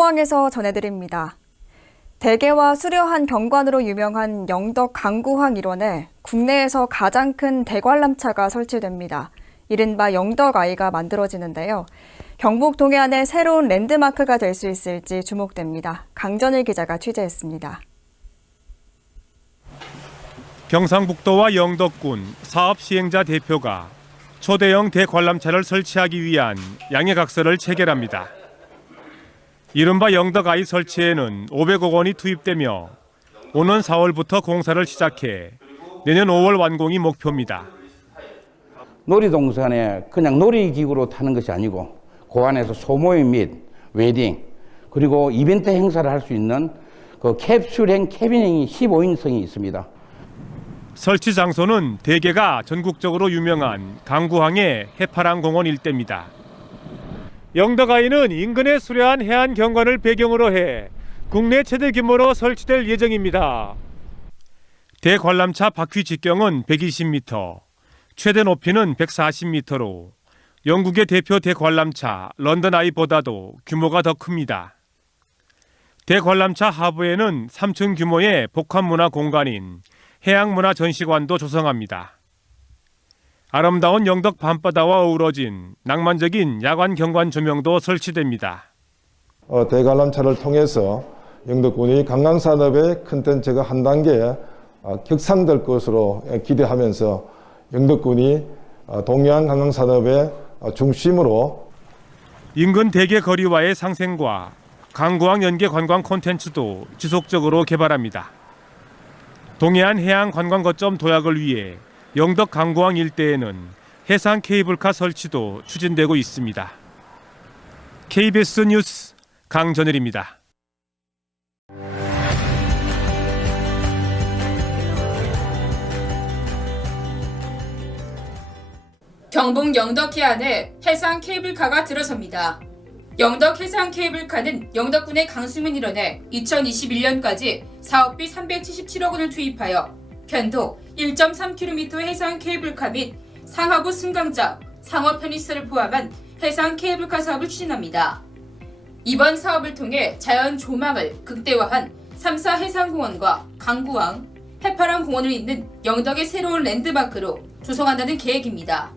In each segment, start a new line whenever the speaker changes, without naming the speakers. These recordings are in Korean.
포항에서 전해드립니다. 대게와 수려한 경관으로 유명한 영덕 강구항 일원에 국내에서 가장 큰 대관람차가 설치됩니다. 이른바 영덕 아이가 만들어지는데요. 경북 동해안의 새로운 랜드마크가 될 수 있을지 주목됩니다. 강전일 기자가 취재했습니다.
경상북도와 영덕군 사업 시행자 대표가 초대형 대관람차를 설치하기 위한 양해각서를 체결합니다. 이른바 영덕 아이 설치에는 500억 원이 투입되며 오는 4월부터 공사를 시작해 내년 5월 완공이 목표입니다.
놀이동산에 그냥 놀이기구로 타는 것이 아니고 그 안에서 소모임 및 웨딩 그리고 이벤트 행사를 할 수 있는 그 캡슐행 캐비닝이 15인승이 있습니다.
설치 장소는 대개가 전국적으로 유명한 강구항의 해파랑 공원 일대입니다. 영덕아이는 인근의 수려한 해안 경관을 배경으로 해 국내 최대 규모로 설치될 예정입니다. 대관람차 바퀴 직경은 120m, 최대 높이는 140m로 영국의 대표 대관람차 런던 아이보다도 규모가 더 큽니다. 대관람차 하부에는 3층 규모의 복합문화 공간인 해양문화 전시관도 조성합니다. 아름다운 영덕 밤바다와 어우러진 낭만적인 야간 경관 조명도 설치됩니다.
어, 대관람차를 통해서 영덕군이 관광산업의 컨텐츠가 한 단계 어, 격상될 것으로 기대하면서 영덕군이 어, 동해안 관광산업의 어, 중심으로
인근 대게 거리와의 상생과 강구항 연계 관광 콘텐츠도 지속적으로 개발합니다. 동해안 해양 관광 거점 도약을 위해 영덕 강구항 일대에는 해상 케이블카 설치도 추진되고 있습니다. KBS 뉴스 강전일입니다.
경북 영덕 해안에 해상 케이블카가 들어섭니다. 영덕 해상 케이블카는 영덕군의 강수문 일원에 2021년까지 사업비 377억 원을 투입하여 편도 1.3km 해상 케이블카 및 상하부 승강장, 상어 편의시설을 포함한 해상 케이블카 사업을 추진합니다. 이번 사업을 통해 자연 조망을 극대화한 3사 해상공원과 강구항, 해파람 공원을 잇는 영덕의 새로운 랜드마크로 조성한다는 계획입니다.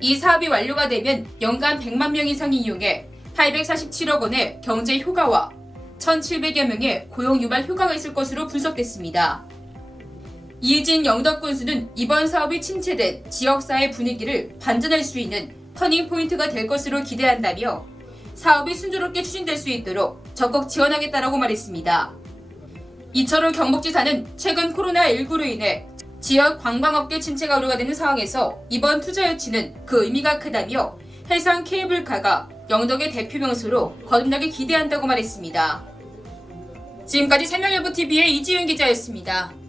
이 사업이 완료가 되면 연간 100만 명 이상이 이용해 847억 원의 경제 효과와 1,700여 명의 고용 유발 효과가 있을 것으로 분석됐습니다. 이진 영덕군수는 이번 사업이 침체된 지역사회 분위기를 반전할 수 있는 터닝 포인트가 될 것으로 기대한다며 사업이 순조롭게 추진될 수 있도록 적극 지원하겠다라고 말했습니다. 이철우 경북지사는 최근 코로나19로 인해 지역 관광업계 침체가 우려가 되는 상황에서 이번 투자 유치는 그 의미가 크다며 해상 케이블카가 영덕의 대표 명소로 거듭나게 기대한다고 말했습니다. 지금까지 생명일보 TV의 이지윤 기자였습니다.